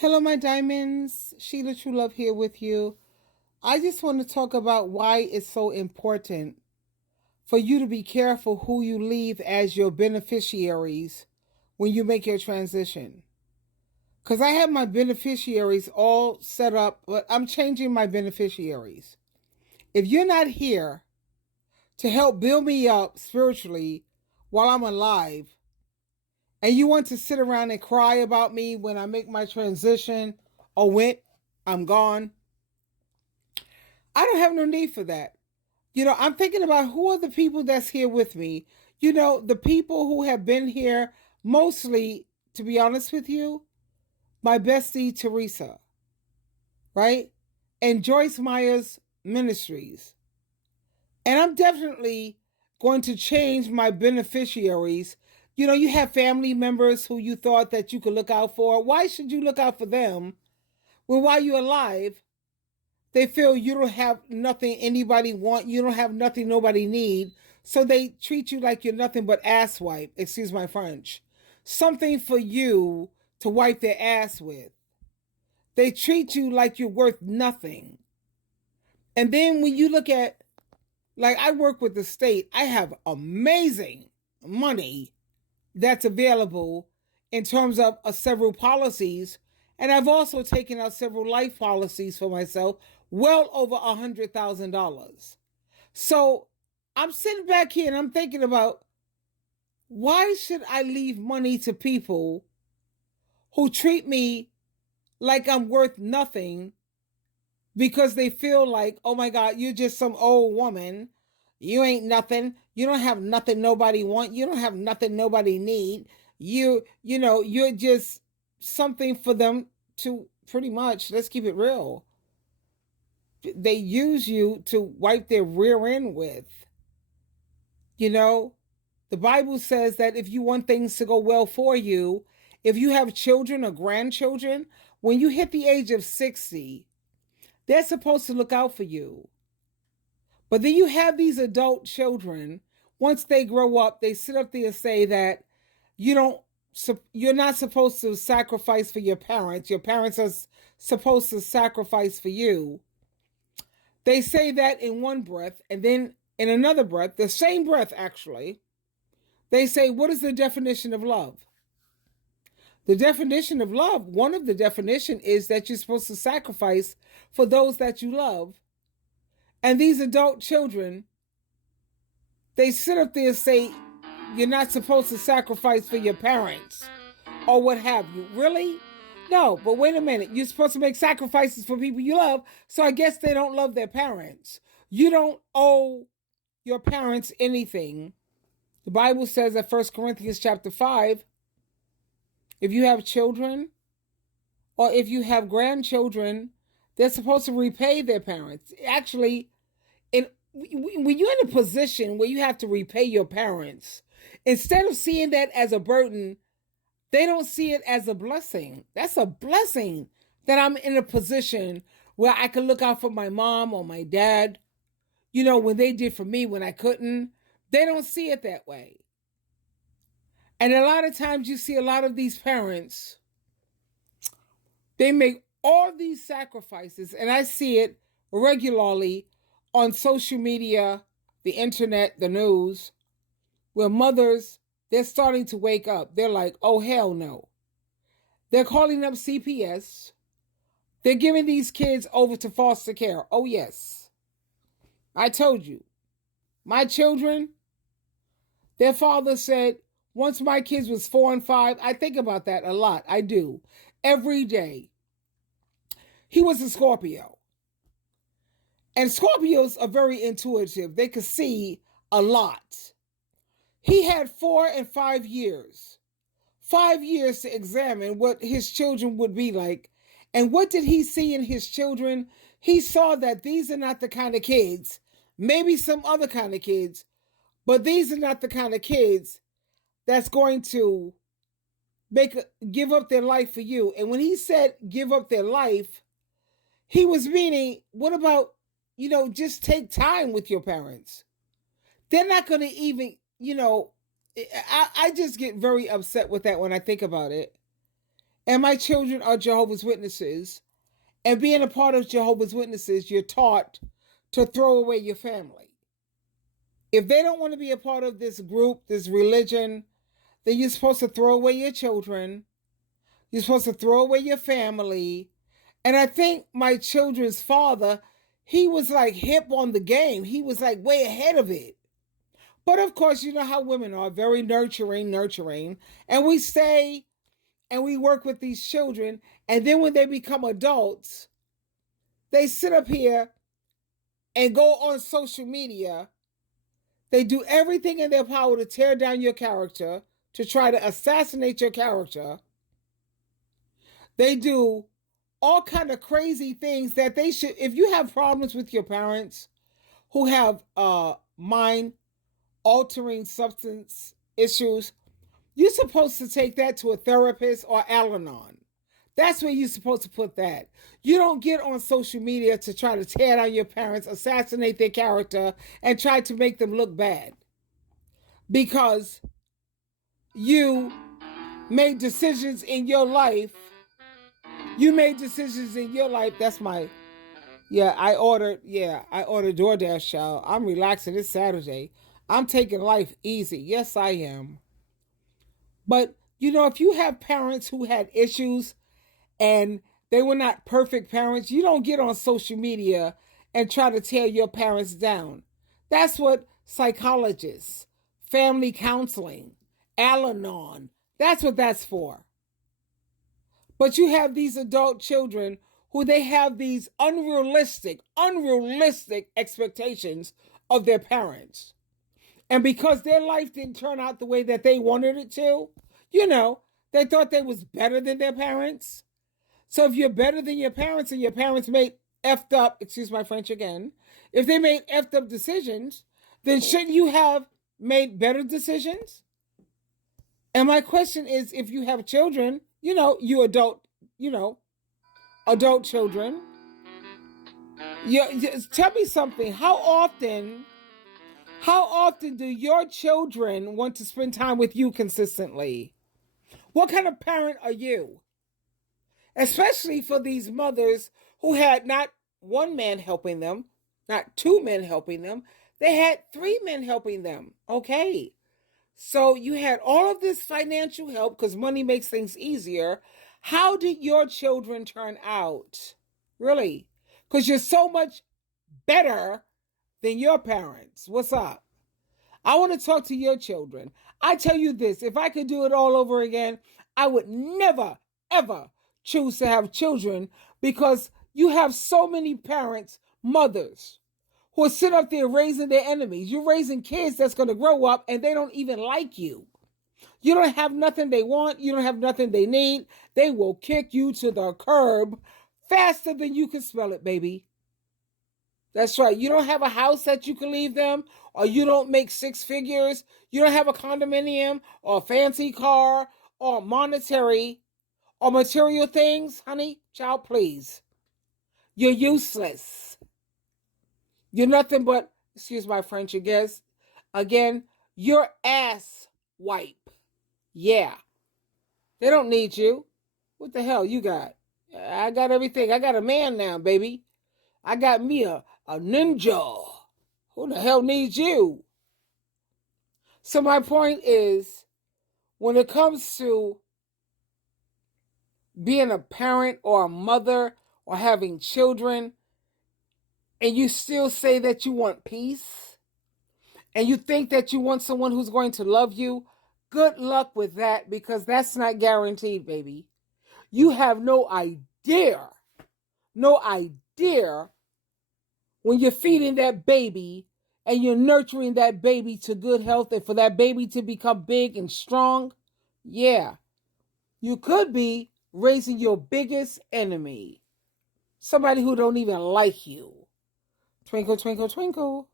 Hello, my diamonds. Sheila True Love here with you. I just want to talk about why it's so important for you to be careful who you leave as your beneficiaries when you make your transition. Because I have my beneficiaries all set up, but I'm changing my beneficiaries. If you're not here to help build me up spiritually while I'm alive, and you want to sit around and cry about me when I make my transition or when I'm gone, I don't have no need for that. I'm thinking about who are the people that's here with me. The people who have been here mostly, to be honest with you, my bestie Teresa, right? And Joyce Meyer's ministries. And I'm definitely going to change my beneficiaries. You have family members who you thought that you could look out for. Why should you look out for them when while you're alive, they feel you don't have nothing anybody want, you don't have nothing nobody need, so they treat you like you're nothing but ass wipe, excuse my French. Something for you to wipe their ass with. They treat you like you're worth nothing. And then when you look at, like I work with the state, I have amazing money that's available in terms of several policies. And I've also taken out several life policies for myself, well over $100,000. So I'm sitting back here and I'm thinking about, why should I leave money to people who treat me like I'm worth nothing because they feel like, oh my God, you're just some old woman. You ain't nothing. You don't have nothing nobody want. You don't have nothing nobody need. You're just something for them to pretty much, let's keep it real. They use you to wipe their rear end with. The Bible says that if you want things to go well for you, if you have children or grandchildren, when you hit the age of 60, they're supposed to look out for you. But then you have these adult children, once they grow up, they sit up there and say that you're not supposed to sacrifice for your parents. Your parents are supposed to sacrifice for you. They say that in one breath, and then in another breath, the same breath actually, they say, what is the definition of love? The definition of love, one of the definition is that you're supposed to sacrifice for those that you love. And these adult children, they sit up there and say, you're not supposed to sacrifice for your parents or what have you. Really? No, but wait a minute. You're supposed to make sacrifices for people you love, so I guess they don't love their parents. You don't owe your parents anything. The Bible says at 1 Corinthians chapter 5, if you have children or if you have grandchildren, they're supposed to repay their parents. Actually, when you're in a position where you have to repay your parents, instead of seeing that as a burden, they don't see it as a blessing. That's a blessing that I'm in a position where I can look out for my mom or my dad, when they did for me when I couldn't. They don't see it that way. And a lot of times you see a lot of these parents, they make all these sacrifices, and I see it regularly on social media, the internet, the news, where mothers, they're starting to wake up. They're like, oh, hell no. They're calling up CPS. They're giving these kids over to foster care. Oh, yes. I told you. My children, their father said, once my kids was 4 and 5, I think about that a lot. I do. Every day. He was a Scorpio. And Scorpios are very intuitive. They could see a lot. He had 4 and 5 years. 5 years to examine what his children would be like. And what did he see in his children? He saw that these are not the kind of kids, maybe some other kind of kids, but these are not the kind of kids that's going to give up their life for you. And when he said give up their life, he was meaning, what about, just take time with your parents. They're not going to even, I just get very upset with that when I think about it. and my children are Jehovah's Witnesses, and being a part of Jehovah's Witnesses, you're taught to throw away your family. If they don't want to be a part of this group, this religion, then you're supposed to throw away your children. You're supposed to throw away your family. And I think my children's father, he was like hip on the game. He was like way ahead of it. But of course, you know how women are, very nurturing. And we stay and we work with these children. And then when they become adults, they sit up here and go on social media. They do everything in their power to tear down your character, to try to assassinate your character. They do all kind of crazy things that they should. If you have problems with your parents who have mind altering substance issues, you're supposed to take that to a therapist or Al-Anon. That's where you're supposed to put that. You don't get on social media to try to tear down your parents, assassinate their character, and try to make them look bad. Because you made decisions in your life. You made decisions in your life. That's my, I ordered DoorDash, y'all. I'm relaxing. It's Saturday. I'm taking life easy. Yes, I am. But, if you have parents who had issues and they were not perfect parents, you don't get on social media and try to tear your parents down. That's what psychologists, family counseling, Al-Anon, that's what that's for. But you have these adult children who they have these unrealistic expectations of their parents. And because their life didn't turn out the way that they wanted it to, they thought they was better than their parents. So if you're better than your parents and your parents made effed up, excuse my French again, if they made effed up decisions, then shouldn't you have made better decisions? And my question is, if you have children, you adult children, tell me something. How often do your children want to spend time with you consistently? What kind of parent are you? Especially for these mothers who had not one man helping them, not two men helping them, they had three men helping them. Okay. So you had all of this financial help because money makes things easier. How did your children turn out? Really? Because you're so much better than your parents. What's up? I want to talk to your children. I tell you this, if I could do it all over again, I would never, ever choose to have children because you have so many parents, mothers, who will sit up there raising their enemies. You're raising kids that's going to grow up and they don't even like you. You don't have nothing they want. You don't have nothing they need. They will kick you to the curb faster than you can smell it, baby. That's right. You don't have a house that you can leave them, or you don't make six figures. You don't have a condominium or a fancy car or monetary or material things, honey. Child, please. You're useless. You're nothing but, excuse my French, I guess. Again, you're ass wipe. Yeah. They don't need you. What the hell you got? I got everything. I got a man now, baby. I got me a ninja. Who the hell needs you? So my point is, when it comes to being a parent or a mother or having children, and you still say that you want peace, and you think that you want someone who's going to love you, good luck with that, because that's not guaranteed, baby. You have no idea when you're feeding that baby and you're nurturing that baby to good health and for that baby to become big and strong. Yeah, you could be raising your biggest enemy, somebody who don't even like you. Twinkle, twinkle, twinkle.